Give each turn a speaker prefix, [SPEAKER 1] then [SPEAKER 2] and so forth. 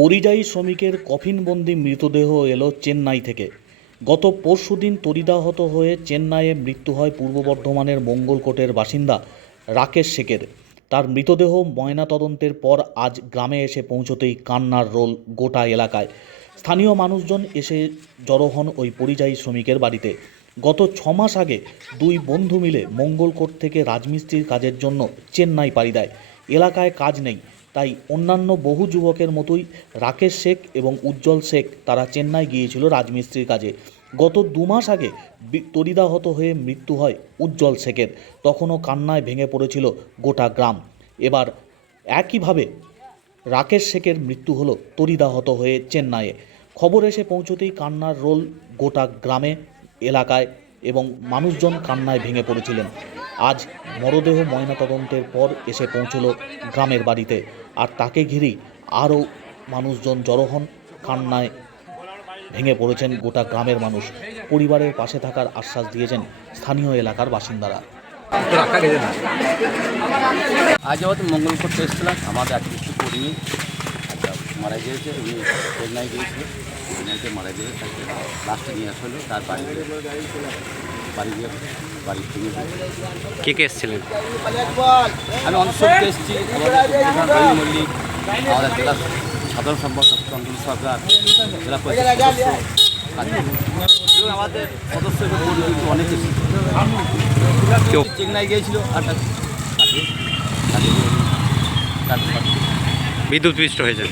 [SPEAKER 1] পরিযায়ী শ্রমিকের কফিনবন্দি মৃতদেহ এলো চেন্নাই থেকে। গত পরশুদিন তরিদাহত হয়ে চেন্নাইয়ে মৃত্যু হয় পূর্ব বর্ধমানের মঙ্গলকোটের বাসিন্দা রাকেশ শেখের। তার মৃতদেহ ময়নাতদন্তের পর আজ গ্রামে এসে পৌঁছতেই কান্নার রোল গোটা এলাকায়। স্থানীয় মানুষজন এসে জড়ো হন ওই পরিযায়ী শ্রমিকের বাড়িতে। গত ছ মাস আগে দুই বন্ধু মিলে মঙ্গলকোট থেকে রাজমিস্ত্রির কাজের জন্য চেন্নাই পাড়ি দেয়। এলাকায় কাজ নেই তাই অন্যান্য বহু যুবকের মতোই রাকেশ শেখ এবং উজ্জ্বল শেখ তারা চেন্নাই গিয়েছিল রাজমিস্ত্রির কাজে। গত দু মাস আগে তরিদাহত হয়ে মৃত্যু হয় উজ্জ্বল শেখের। তখনও কান্নায় ভেঙে পড়েছিল গোটা গ্রাম। এবার একইভাবে রাকেশ শেখের মৃত্যু হলো তরিদাহত হয়ে চেন্নাইয়ে। খবর এসে পৌঁছতেই কান্নার রোল গোটা গ্রামে, এলাকায় এবং মানুষজন কান্নায় ভেঙে পড়েছিলেন। আজ মরদেহ ময়নাতদন্তের পর এসে পৌঁছলো গ্রামের বাড়িতে। আর তাকে ঘিরেই আরও মানুষজন জড়ো হন। কান্নায় ভেঙে পড়েছেন গোটা গ্রামের মানুষ। পরিবারের পাশে থাকার আশ্বাস দিয়েছেন স্থানীয় এলাকার বাসিন্দারা।
[SPEAKER 2] আজ আমাদের মঙ্গল করতে এসেছিলাম। আমাদের আজকে কিছু কর্মী মারা গিয়েছে। উনি চেন্নাই গিয়েছিল চেন্নাইতে মারা তাকে লাস্টে নিয়ে আসা হলো তার বাড়ি গিয়ে বাড়ি গিয়ে বাড়ি থেকে
[SPEAKER 3] কে কে এসেছিলেন?
[SPEAKER 2] আমি অনেক সবকে এসেছি আমাদের মল্লিক আমাদের জেলা সাধারণ সম্পাদক চন্দন সরকার জেলা পরিষদ আমাদের সদস্য কিন্তু অনেক কেউ? চেন্নাই গিয়েছিল আর
[SPEAKER 3] বিদ্যুৎ পৃষ্ঠ হয়েছে